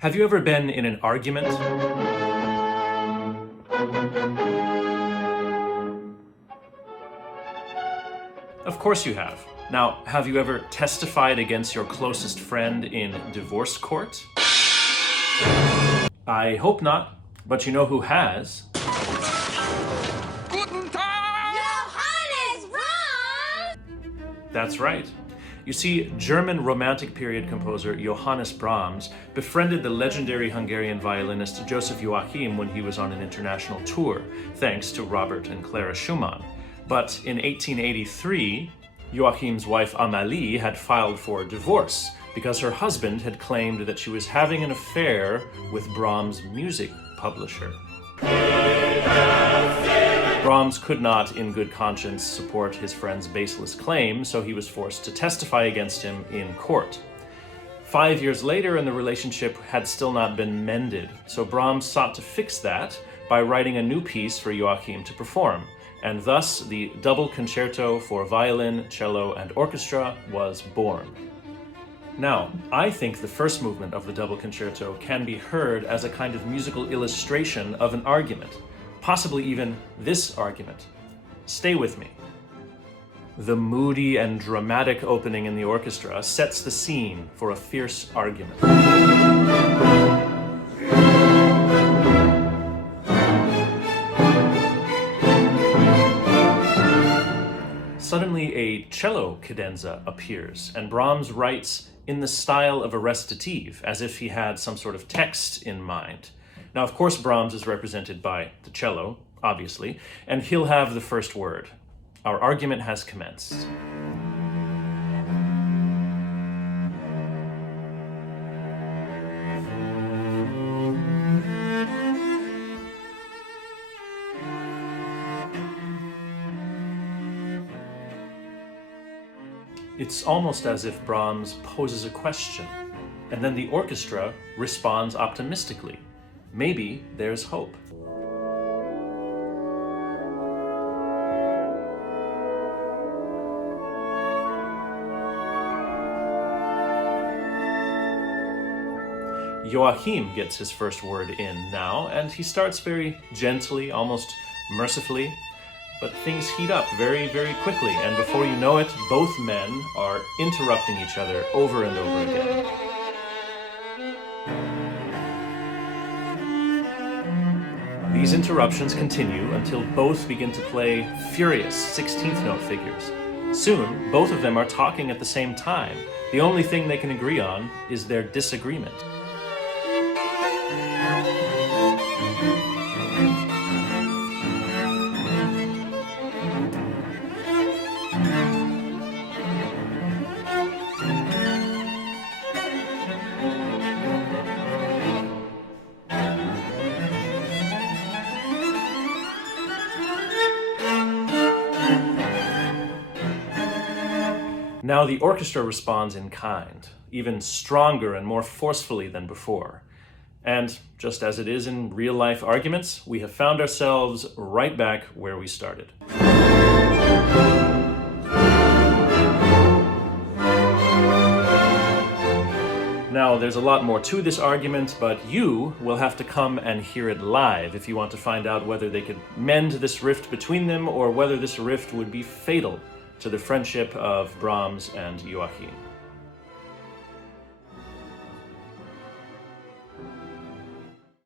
Have you ever been in an argument? Of course you have. Now, have you ever testified against your closest friend in divorce court? I hope not, but you know who has? Johannes Brahms! That's right. You see, German Romantic period composer Johannes Brahms befriended the legendary Hungarian violinist Joseph Joachim when he was on an international tour, thanks to Robert and Clara Schumann. But in 1883, Joachim's wife Amalie had filed for divorce because her husband had claimed that she was having an affair with Brahms' music publisher. Brahms could not, in good conscience, support his friend's baseless claim, so he was forced to testify against him in court. 5 years later, and the relationship had still not been mended, so Brahms sought to fix that by writing a new piece for Joachim to perform, and thus the Double Concerto for violin, cello, and orchestra was born. Now, I think the first movement of the Double Concerto can be heard as a kind of musical illustration of an argument. Possibly even this argument. Stay with me. The moody and dramatic opening in the orchestra sets the scene for a fierce argument. Suddenly a cello cadenza appears, and Brahms writes in the style of a recitative, as if he had some sort of text in mind. Now, of course, Brahms is represented by the cello, obviously, and he'll have the first word. Our argument has commenced. It's almost as if Brahms poses a question, and then the orchestra responds optimistically. Maybe there's hope. Joachim gets his first word in now, and he starts very gently, almost mercifully, but things heat up very, very quickly, and before you know it, both men are interrupting each other over and over again. These interruptions continue until both begin to play furious 16th note figures. Soon, both of them are talking at the same time. The only thing they can agree on is their disagreement. Now the orchestra responds in kind, even stronger and more forcefully than before. And just as it is in real-life arguments, we have found ourselves right back where we started. Now, there's a lot more to this argument, but you will have to come and hear it live if you want to find out whether they could mend this rift between them or whether this rift would be fatal to the friendship of Brahms and Joachim.